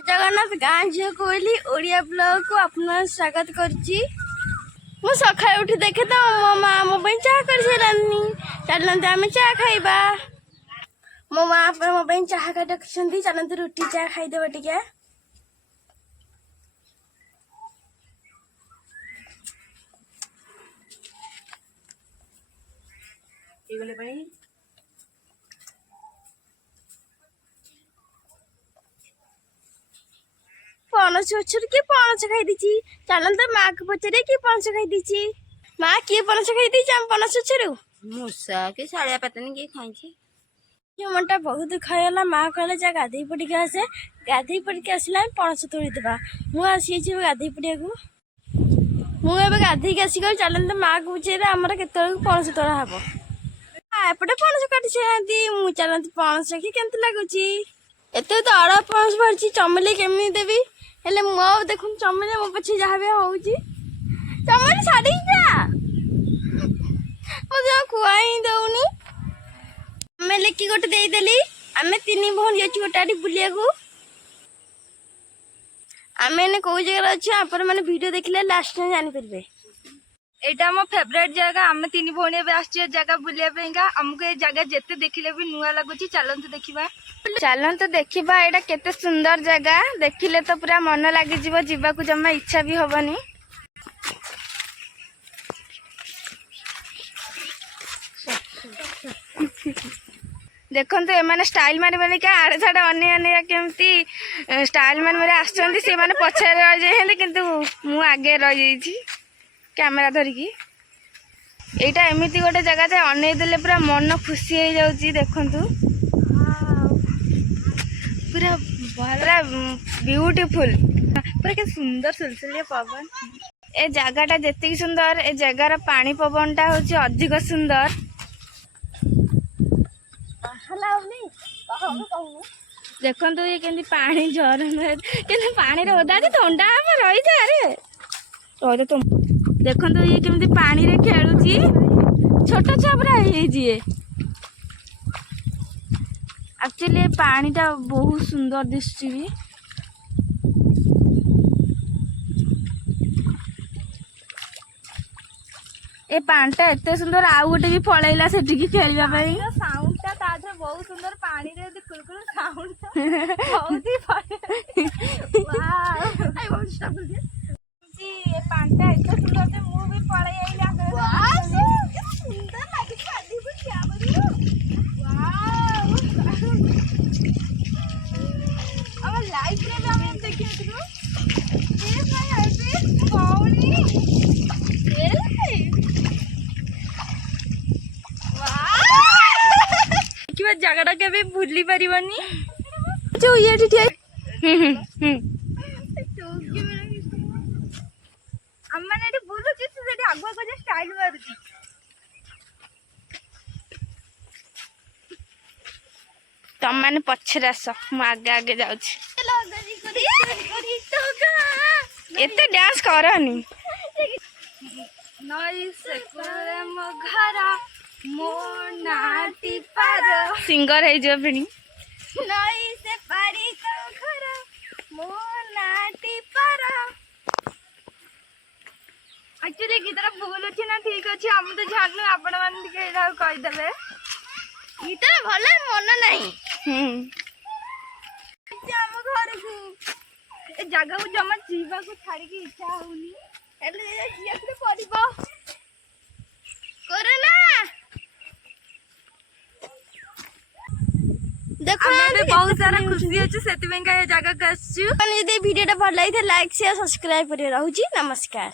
जगन्नाथ गाँ झील कोहली ओडिया ब्लॉग को अपना स्वागत करुच्ची। मु सका उठी देखे तो मो माँ मो चाह कर चलते आम चाह खाइबा। मो माँ मो चाह का डकुंट चलते रुटी चाह खाईदेव टिके। पणस गचर किए पणस खाई चलते माँ को पचारे किए पणस खाई माँ किए पणस खाई आम पणस गचर मूसा कि साड़िया पतनी किए खाई मनटा बहुत खाईगला। माँ कहले जा गाधे पड़े आसे गाधे पड़े आसला पणस तोड़ीदेवा। मुझे गाधे पड़िया मुझे गाधे आसिक चलते माँ को पचारे आमर के पणस तोड़ा हम एपटे पणस काटी मुझे चलते पणस के लगुच एत दड़ पणस बाहर चमेली केमी देवी हेले मो देख चमेली मो पछे जहाँ भी हूँ चमेली छाड़ी जा मुझे खुआ ही दौनी चमेली की गोटे देदेली। आम तीन भौणी जाऊँ गोटे बुलिया आम एने कौ जगह अच्छे आपण मैंने वीडियो देखले लास्ट में जानीपर। एटा मो फेवरेट जगह आम तीन भौणी आसचे जगह बुलिया आमको ये जगह जिते देखले भी नुआ लगुच। चलते देखा चलते देखा यहाँ केते सुंदर जगह देखिले तो पूरा मन लगी जीवा को जमा इच्छा भी हबनी। देखो एमाने स्टाइल मारे मारे क्या आड़े साड़े अने केमती स्टाइल मारे मारे आसुँच से मैंने पछारे रही किंतु मु आगे रही कैमेरा धरिकी। यहाँ एमती गोटे जगह जे अनेदेले पूरा मन खुशी हो जाऊँगी। देखु पूरा पूरा ब्यूटीफुल पूरा के सुंदर सुलसुलिया पवन। ए जगहटा जितनी सुंदर ए जगार पानी पवनटा हूँ अधिक सुंदर। देखो ये केमती पानी झरना के पानी ओदा थंडा हम रही थे रही तुम देखो ये केमती पानी रे खेलुची छोट छुआ एक्चुअली पानीटा बहुत सुंदर दिशुची भी। ए पानीटा एत सुंदर आउ गोटे भी पलैला से खेलवा साउंडटा ताधे बहुत सुंदर पानी रे कुलकुल साउंड बहुत ही ये पानीटा एत सुंदर जे मु भी पळै आइला सुंदर लागे खाली भी क्या बरू वाओ अब लाइफ रे हम देखियो ये भाई हैप्पी पौनी जगह के भूली पारनी जो ये बुलूची आगुआ को स्टाइल मारुची तुम मैंने पछरे आस मु आगे आगे जाऊँ एते डांस करनी नई से मो घर मो नाटी पार सिंगर है जो फिर नई से पारी तो घर मो नाटी पार। एक्चुअली गीतरा भूल अच्छी ना ठीक अच्छे आम तो जानू आपण मैंने कहीदेवे गीत भल मन नहीं आम घर को ए जगह को जमा जीवा को छाड़ी इच्छा होनी देखो बहुत सारा खुशी अच्छे से जगह वीडियो भल लगी लाइक शेयर सब्सक्राइब कर। नमस्कार।